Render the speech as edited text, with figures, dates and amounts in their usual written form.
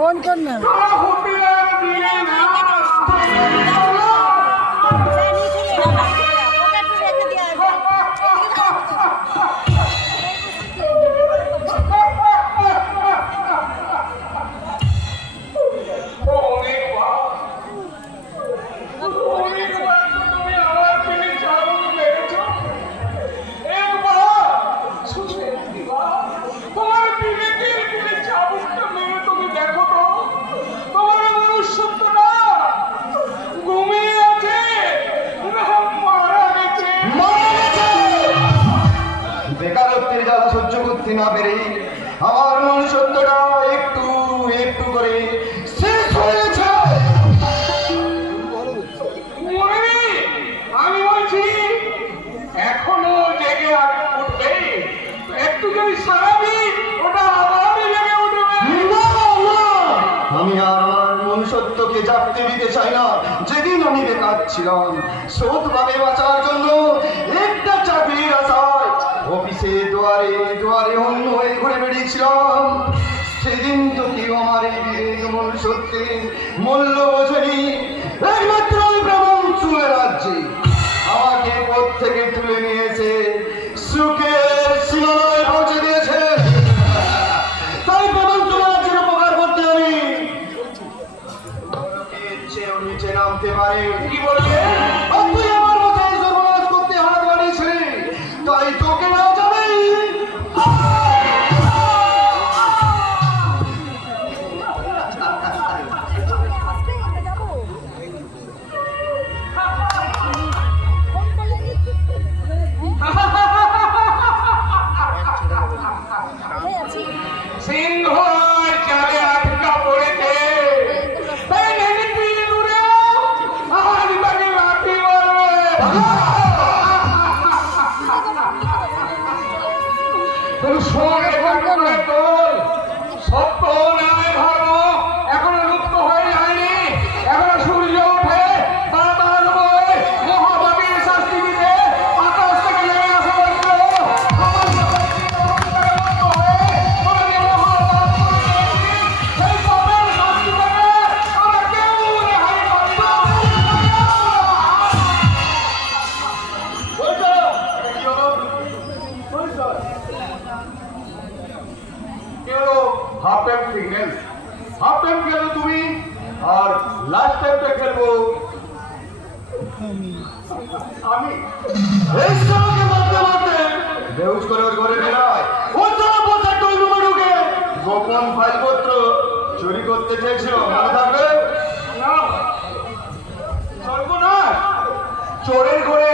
Phone কর না। বেকারত্বের জ্বালা সহ্য করতে না পেরে আমার মনুষ্যত্বটা একটু একটু করে শেষ হয়েছে। আমি বলছি এখনো জেগে উঠবে, একটু যদি সারাবি ওটা আবার জেগে উঠবে। না, না, আমি আর আমার মনুষ্যত্বকে জাগতে দিতে চাই না। যেদিন আমি বেকার ছিলাম সৎভাবে বাঁচার জন্য একটা চাকরির আশায় অফিসে দুয়ারে দুয়ারে অন্য হয়ে ঘুরে বেরিয়েছিলাম, সেদিন তো কেউ আমার এই বিবেক মনুষ্যত্বের মূল্য বোঝেনি। একমাত্র ব্রাহ্মণ চুলে রাজ্যে আমাকে পথ থেকে তুলে নিয়েছে, সুখের সীমানায় পৌঁছে দিয়েছে। তাই ব্রাহ্মণ চুলে রাজ্যের উপকার করতে আমি নিচে নামতে পারে। কি বলবে? তুই আমার মাথায় সর্বনাশ করতে হাত বাড়িয়েছিলি, তাই তোকে না যাবেই। সিংহ চালে আটকা পড়েছে, তাই নেমেছি দূরে, আর তাকে লাঠি মারবে। শোন এবার করে তোর সত্য ন্যায় ধর্ম এখনো লুপ্ত হয়ে যায়নি, এখনো সূর্য ওঠে তাড়াতাড়ি নয়, মহাভাবীর শাস্তি দিতে আকাশ থেকে নেমে আসা বলল। আমার সবাইকে অন্ধকারে বন্ধ হয়ে তোমাকে মহাপাপ করে দিয়েছি, সেই পাপের শাস্তি থেকে আমরা কেউ রেহাই পাবি না। Half time signal, half time খেলো তুমি, আর লাস্ট টাইমটা খেলবো আমি। এই সবকে মারতে মারতে বেহুশ করে ওর ঘরে বেরায়, ও চলো বসে তুই রুমে ঢুকে গোপন ফাইলপত্র চুরি করতে চেয়েছিল, মনে থাকবে? না, সর্বনাশ, চোরের ঘরে